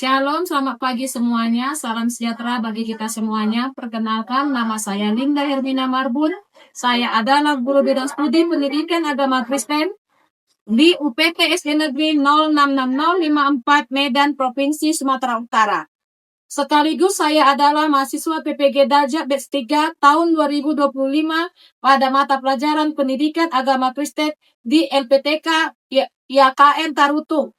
Shalom, selamat pagi semuanya. Salam sejahtera bagi kita semuanya. Perkenalkan, nama saya Linda Hermina Marbun. Saya adalah guru bidang studi pendidikan agama Kristen di UPT SD Negeri 066054 Medan, Provinsi Sumatera Utara. Sekaligus saya adalah mahasiswa PPG Darjat Batch 3 tahun 2025 pada mata pelajaran pendidikan agama Kristen di LPTK IAKN Tarutung.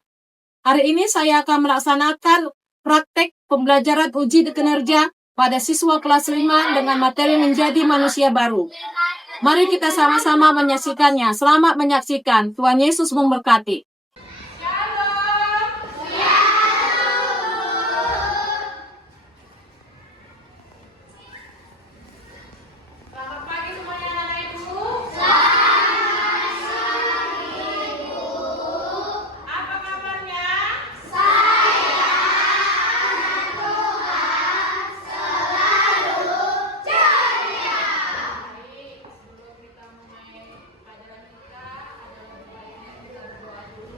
Hari ini saya akan melaksanakan praktek pembelajaran uji kinerja pada siswa kelas 5 dengan materi menjadi manusia baru. Mari kita sama-sama menyaksikannya. Selamat menyaksikan. Tuhan Yesus memberkati. Selamat pagi semuanya anak ibu. Apa kabarnya? Baik, sebelum kita mulai pelajaran kita, ada lebih baiknya kita berdoa dulu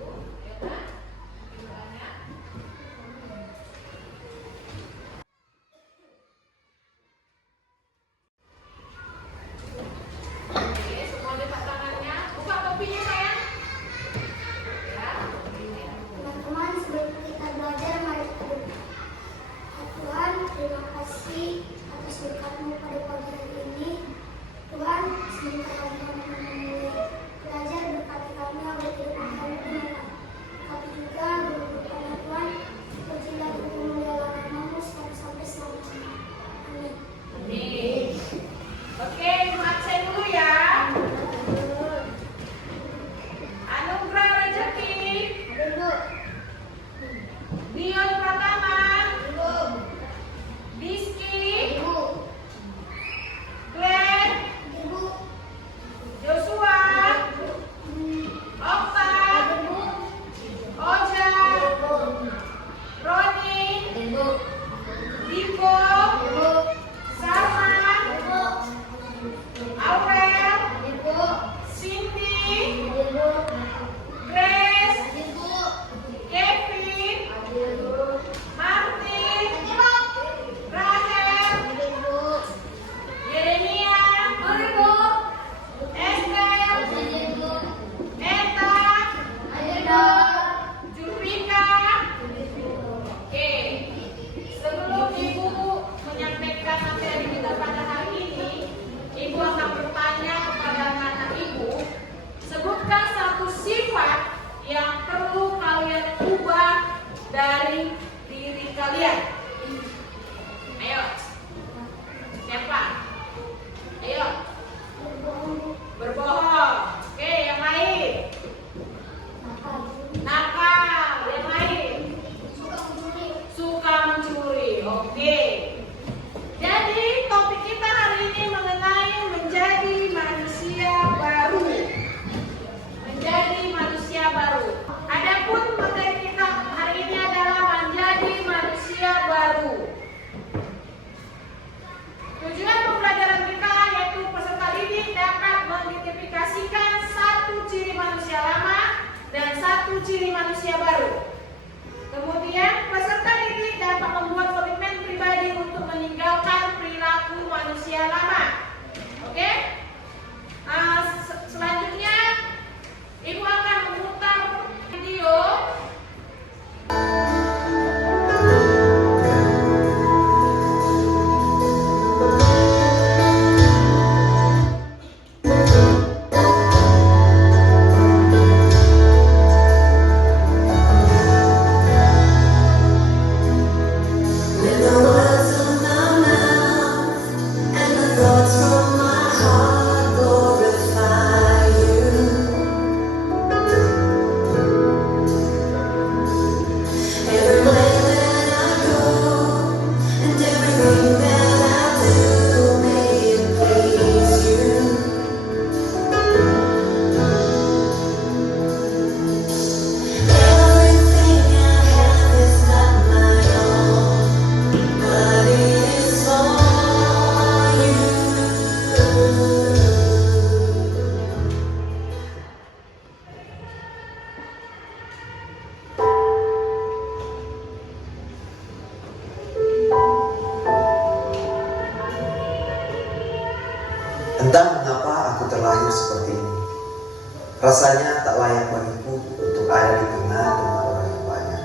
Rasanya tak layak bagiku untuk ada di tengah-tengah orang yang banyak.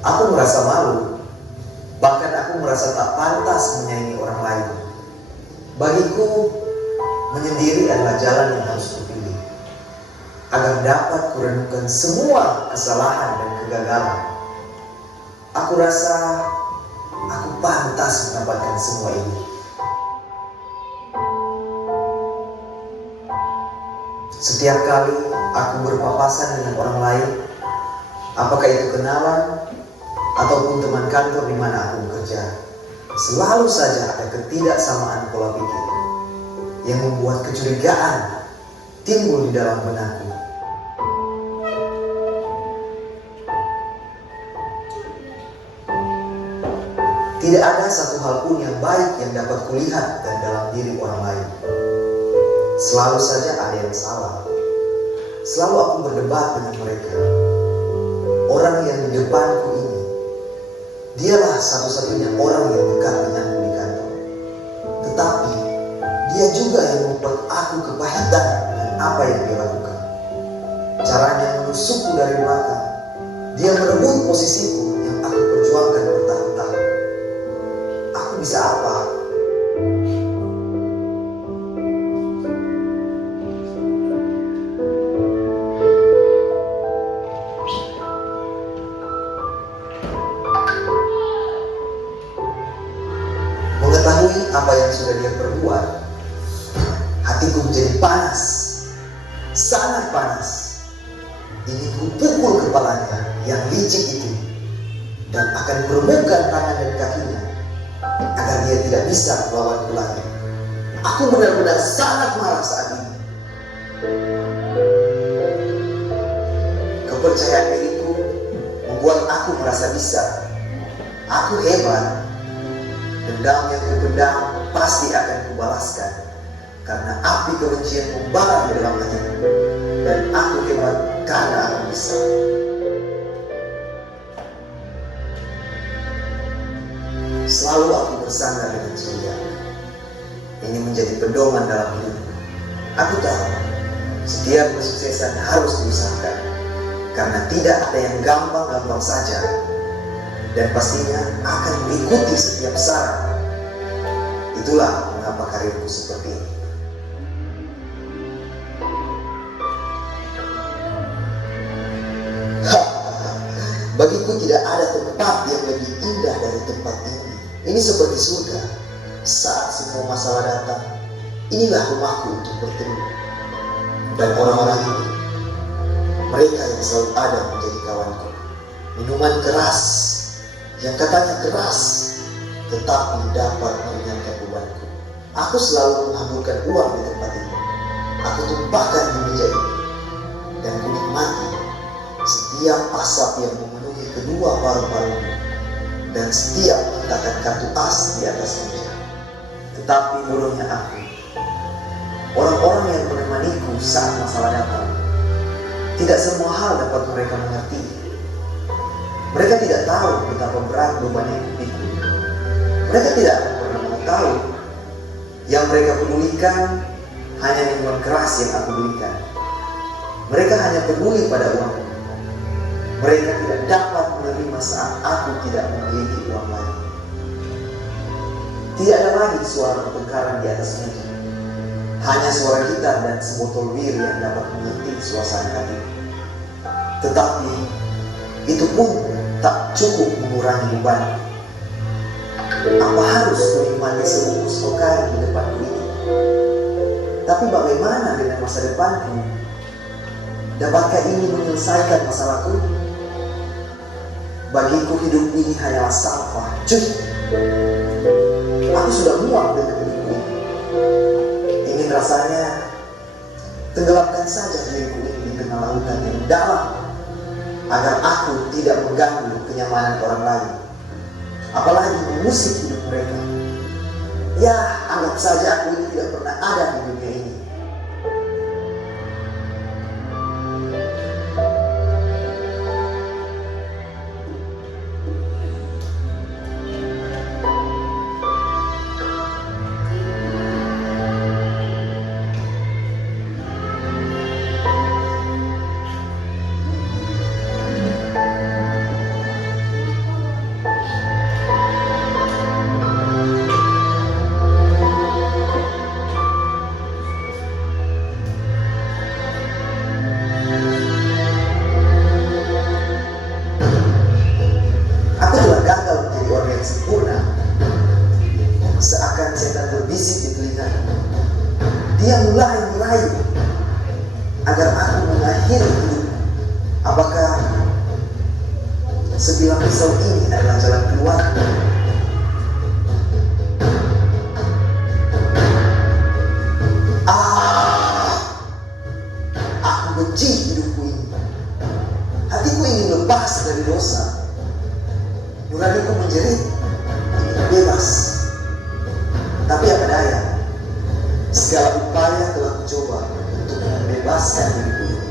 Aku merasa malu, bahkan aku merasa tak pantas menyayangi orang lain. Bagiku, menyendiri adalah jalan yang harus kupilih, agar dapat kurenungkan semua kesalahan dan kegagalan. Aku rasa aku pantas mendapatkan semua ini. Setiap kali aku berpapasan dengan orang lain, apakah itu kenalan ataupun teman kantor di mana aku bekerja, selalu saja ada ketidaksamaan pola pikir yang membuat kecurigaan timbul di dalam benakku. Tidak ada satu hal pun yang baik yang dapat kulihat dari dalam diri orang lain. Selalu saja ada yang salah. Selalu aku berdebat dengan mereka. Orang yang di depanku ini, dialah satu-satunya orang yang dekat denganku di kantor. Tetapi dia juga yang membuat aku kepahitan dengan apa yang dia lakukan. Caranya menusukku dari belakang. Dia merebut posisiku yang aku perjuangkan bertahun-tahun. Aku bisa apa? Mengetahui apa yang sudah dia perbuat, hatiku menjadi panas, sangat panas. Ini ku pukul kepalanya yang licik itu, dan akan meremukkan tangan dan kakinya, agar dia tidak bisa melawanku lagi. Aku benar-benar sangat marah saat ini. Kepercayaan diriku membuat aku merasa bisa. Aku hebat. Dendam yang kupendam pasti akan kubalaskan, karena api kebencian membara di dalam hatiku. Dan aku hebat karena aku bisa. Selalu aku bersandar dengan ceria. Ini menjadi pedoman dalam hidupku. Aku tahu setiap kesuksesan harus diusahakan, karena tidak ada yang gampang-gampang saja, dan pastinya akan mengikuti setiap saran. Itulah mengapa karirku seperti ini. Bagiku tidak ada tempat yang lebih indah dari tempat ini. Ini seperti surga. Saat semua masalah datang, inilah rumahku untuk bertemu. Dan orang-orang ini, mereka yang selalu ada menjadi kawanku. Minuman keras, yang katanya keras, tetapi dapat meringankan bebanku. Aku selalu menghamburkan uang di tempat ini. Aku tumpahkan di meja ini, dan ku nikmati setiap asap yang memenuhi kedua paru-parumu, dan setiap hentakan kartu as di atas meja. Tetapi bodohnya aku, orang-orang yang menemaniku saat masalah datang, tidak semua hal dapat mereka mengerti. Mereka tidak tahu betapa berat beban yang kupikul. Mereka tidak pernah mengetahui yang mereka pedulikan hanya minuman keras yang aku belikan. Mereka hanya peduli pada uangku. Mereka tidak dapat menerima saat aku tidak memiliki uang lagi. Tidak ada lagi suara pertengkaran di atas meja. Hanya suara gitar dan sebotol bir yang dapat mengerti suasana hati. Tetapi itu pun tak cukup mengurangi beban. Apa harus menikmati sebungkus kokain di depanku ini? Tapi bagaimana dengan masa depanku? Dapatkah ini menyelesaikan masalahku? Bagiku hidup ini hanyalah sampah. Aku sudah muak dengan hidupku ini. Ingin rasanya tenggelamkan saja diriku ini di tengah lautan yang dalam, agar aku tidak mengganggu kenyamanan orang lain, apalagi mengusik hidup mereka. Ya, anggap saja aku ini tidak pernah ada di dunia ini. mana jalan keluar. Aku benci hidupku ini. Hatiku ingin lepas dari dosa. Nuraniku menjerit, ingin bebas. Tapi apa daya, segala upaya telah mencoba untuk membebaskan diriku ini.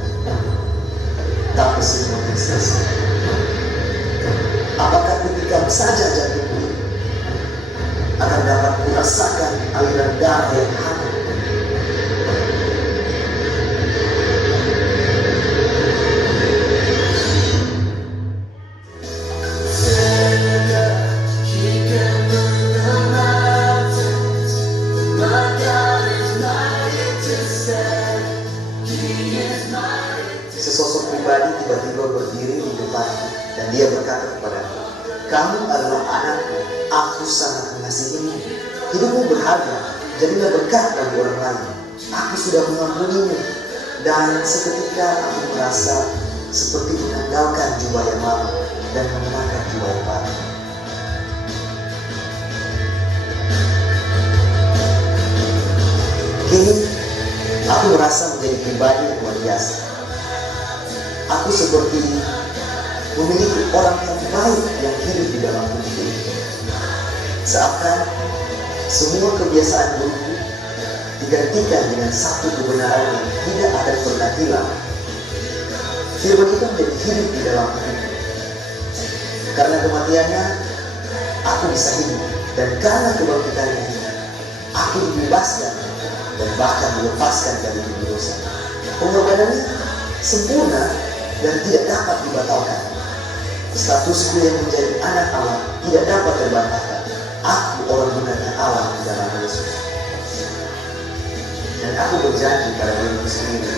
Tapi semua sia-sia. Apakah ketika saja jantungku ini akan dapat merasakan aliran darah yang hangat? Sesosok pribadi tiba-tiba berdiri di depanku dan dia berkata kepadaku, "Kamu adalah anakku, aku sangat mengasihimu. Hidupmu berharga, jadilah berkat bagi orang lain. Aku sudah mengampunimu." Dan seketika aku merasa seperti menanggalkan jubah yang lama dan mengenakan jubah yang baru. Kini aku merasa menjadi pribadi yang luar biasa. Aku seperti memiliki orang yang baik yang hidup di dalam tubuhku. Seakan semua kebiasaan burukku digantikan dengan satu kebenaran yang tidak akan pernah hilang. Firman itu menjadi hidup di dalam hidupku. Karena kematiannya, aku bisa hidup. Dan karena kebangkitannya ini, aku dibebaskan dan bahkan dilepaskan dari hidup dosa. Pengorbanannya sempurna dan tidak dapat dibatalkan. Statusku yang menjadi anak Allah tidak dapat terbantahkan. Aku orang benarnya Allah di dalam Yesus. Dan aku berjanji pada diriku sendiri,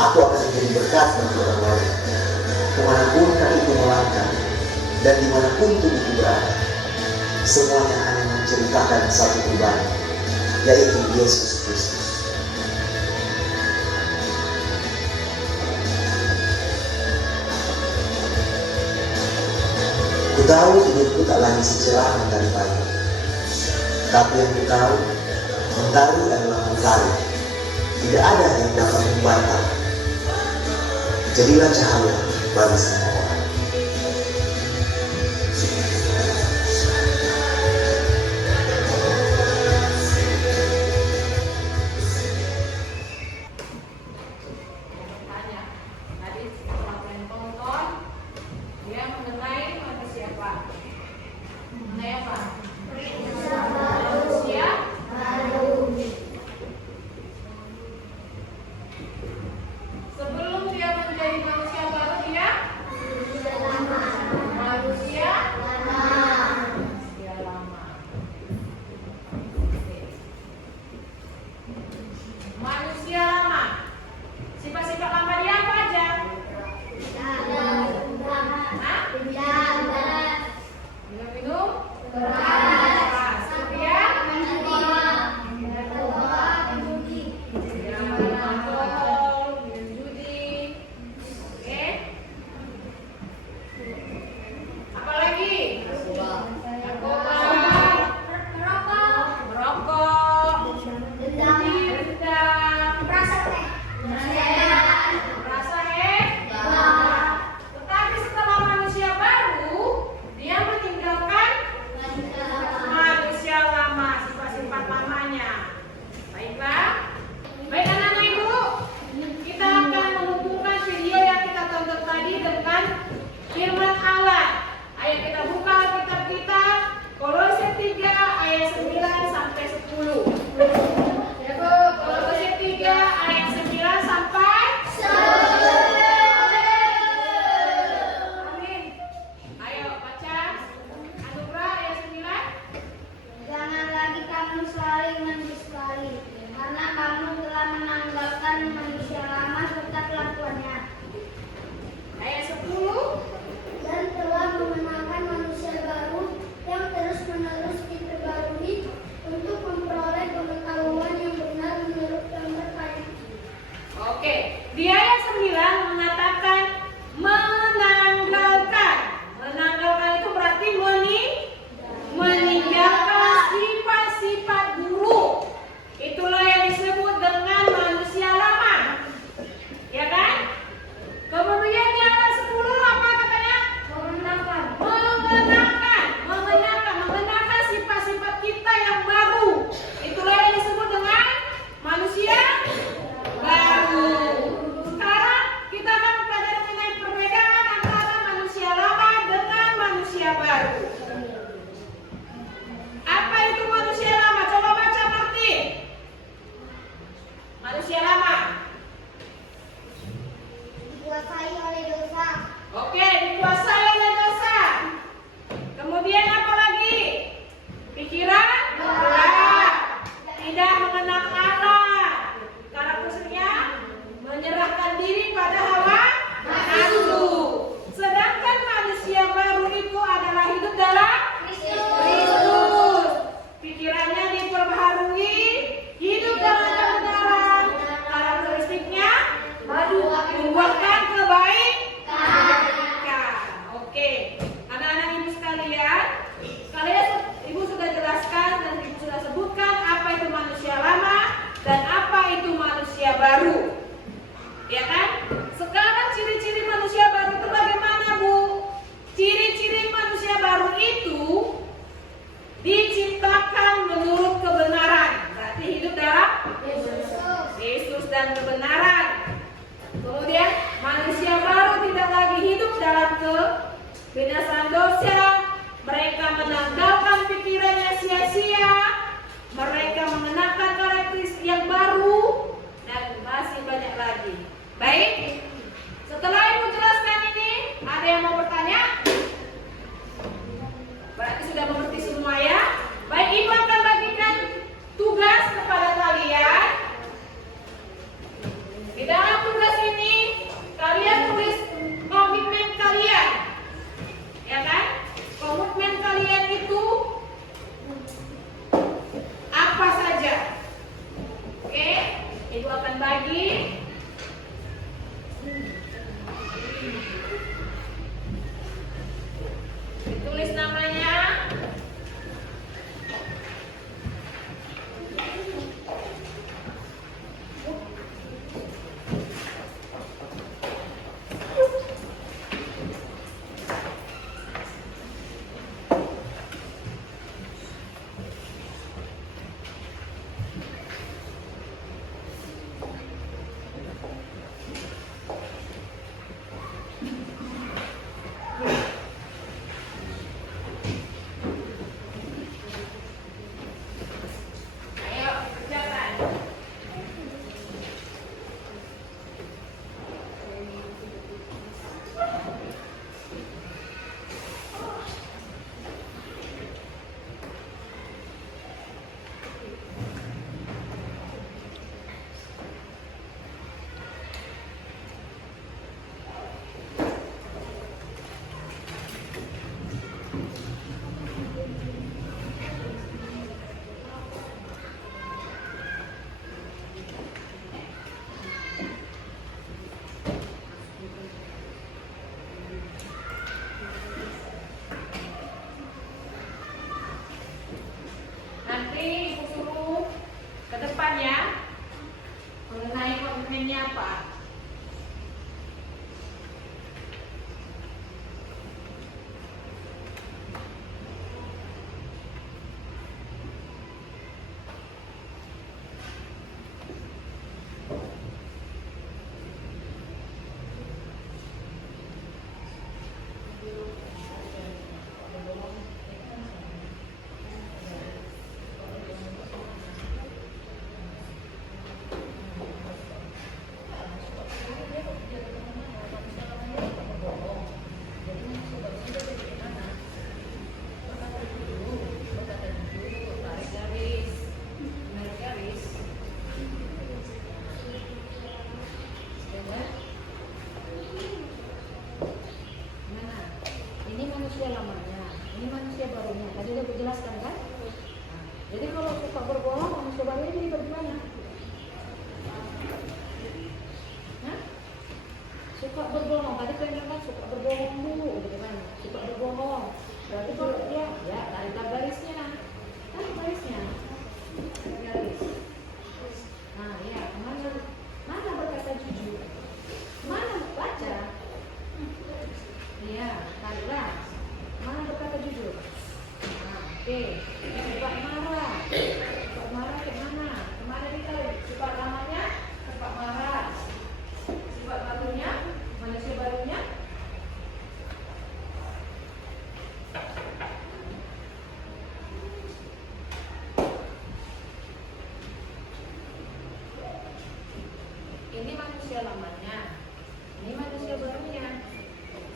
aku akan menjadi berkat bagi orang lain. Kemanapun kakiku melangkah dan dimanapun tubuhku berada, semuanya hanya menceritakan satu pribadi, yaitu Yesus Kristus. Ku tahu hidupku tak lagi secerah mentari pagi, tapi yang ku tahu, mentari adalah mentari. Tidak ada yang dapat membantah. Jadilah cahaya bagi semua orang. Tadi setelah kalian tonton, dia mengenai manusia apa? Mengenai apa? Manusia baru. Sebelum dia menjadi manusia baru, dia manusia lama. Manusia lama. Sifat-sifat lama dia apa aja? Minum-minum keras. Kemudian alkohol, minum judi. Oke. Apa lagi? Narkoba, merokok, dendam, merasa hebat. Tetapi setelah manusia baru, dia meninggalkan manusia lama, sifat-sifat lamanya. Baiklah. Baik anak-anak ibu, kita akan menghubungkan video yang kita tonton tadi dengan firman Allah. Ayo kita buka Alkitab kita, Kolose 3 ayat 9 sampai 10. Kolose 3 ayat 9 sampai 10. Amin. Ayo baca. Anugerah ayat 9. Jangan lagi kamu saling mendustai, karena kamu telah menanggalkan manusia lama serta kelakuannya, Ayat 10. dan telah mengenakan manusia baru yang terus-menerus diperbarui untuk memperoleh pengetahuan Ditulis namanya. Ayo, kerjakan. Nanti ibu suruh ke depan ya, mengenai kontennya apa. Mana? Ini manusia lamanya, ini manusia barunya. Tadi udah gue jelaskan kan? Nah, jadi kalau suka berbohong, manusia baru ini bagaimana? Hah? Suka berbohong. Tadi saya bilang suka berbohong dulu, bagaimana? Suka berbohong. Berarti kalau dia, ya tarik garisnya, tarik garisnya, tarik garis. Nah, ya mana berkata jujur? Mana baca? Iya, tariklah. Mana berkata jujur? Nah, oke. Sifat marah. Sifat marah ke mana? Kemana ditarik? Sifat lamanya, sifat marah. Sifat barunya, manusia barunya. Ini manusia lamanya. Ini manusia barunya.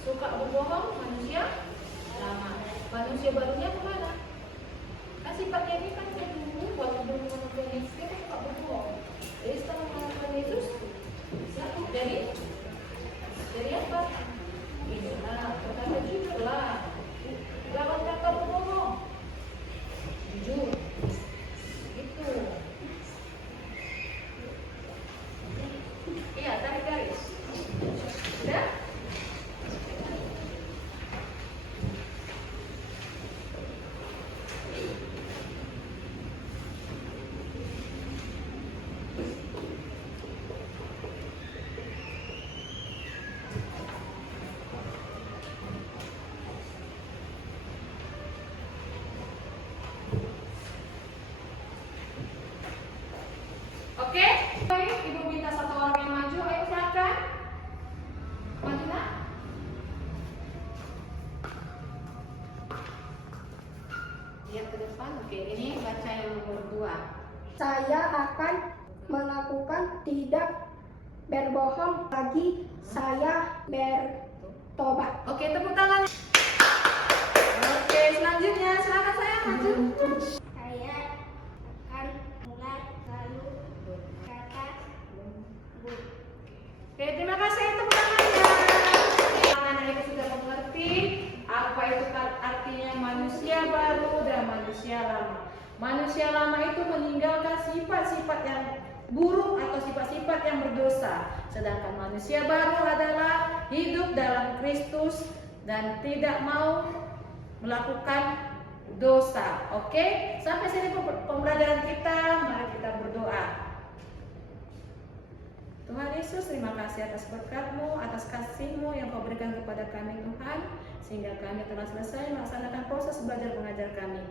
Suka berbohong, manusia lama. Manusia barunya kemana? Kan sifatnya ini kan dulu waktu belum mengenal Yesus dia kan suka berbohong. Jadi setelah mengenal Yesus, siapa? Jadi apa? Inilah berkata jujur lah. Jangan kata berbohong. Jujur. Gitu. Iya, tarik garis. Sudah? Oke, baik, ibu minta satu orang yang maju, ayo silakan. Maju nak. Lihat ke depan, oke, ini baca yang nomor 2. Saya akan melakukan tidak berbohong lagi. Saya bertobat. Oke, tepuk tangan. Oke, selanjutnya silakan saya maju. Saya akan mulai selalu kata bu. Oke, terima kasih tepuk tangannya. Anak-anak itu sudah mengerti apa itu artinya manusia baru dan manusia lama. Manusia lama itu meninggalkan sifat-sifat yang buruk atau sifat-sifat yang berdosa. Sedangkan manusia baru adalah hidup dalam Kristus dan tidak mau melakukan dosa. Oke, sampai sini pembelajaran kita. Mari kita berdoa. Tuhan Yesus, terima kasih atas berkat-Mu, atas kasih-Mu yang Kau berikan kepada kami Tuhan, sehingga kami telah selesai melaksanakan proses belajar mengajar kami.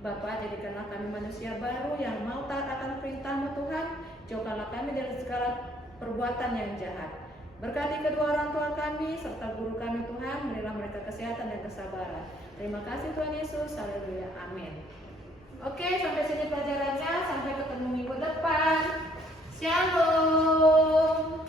Bapa, jadikanlah kami manusia baru yang mau taat akan perintah-Mu Tuhan. Jauhkanlah kami dari segala perbuatan yang jahat. Berkati kedua orang tua kami serta guru kami Tuhan, berilah mereka kesehatan dan kesabaran. Terima kasih Tuhan Yesus, haleluya, amin. Oke, sampai sini pelajarannya, sampai ketemu minggu depan. Shalom.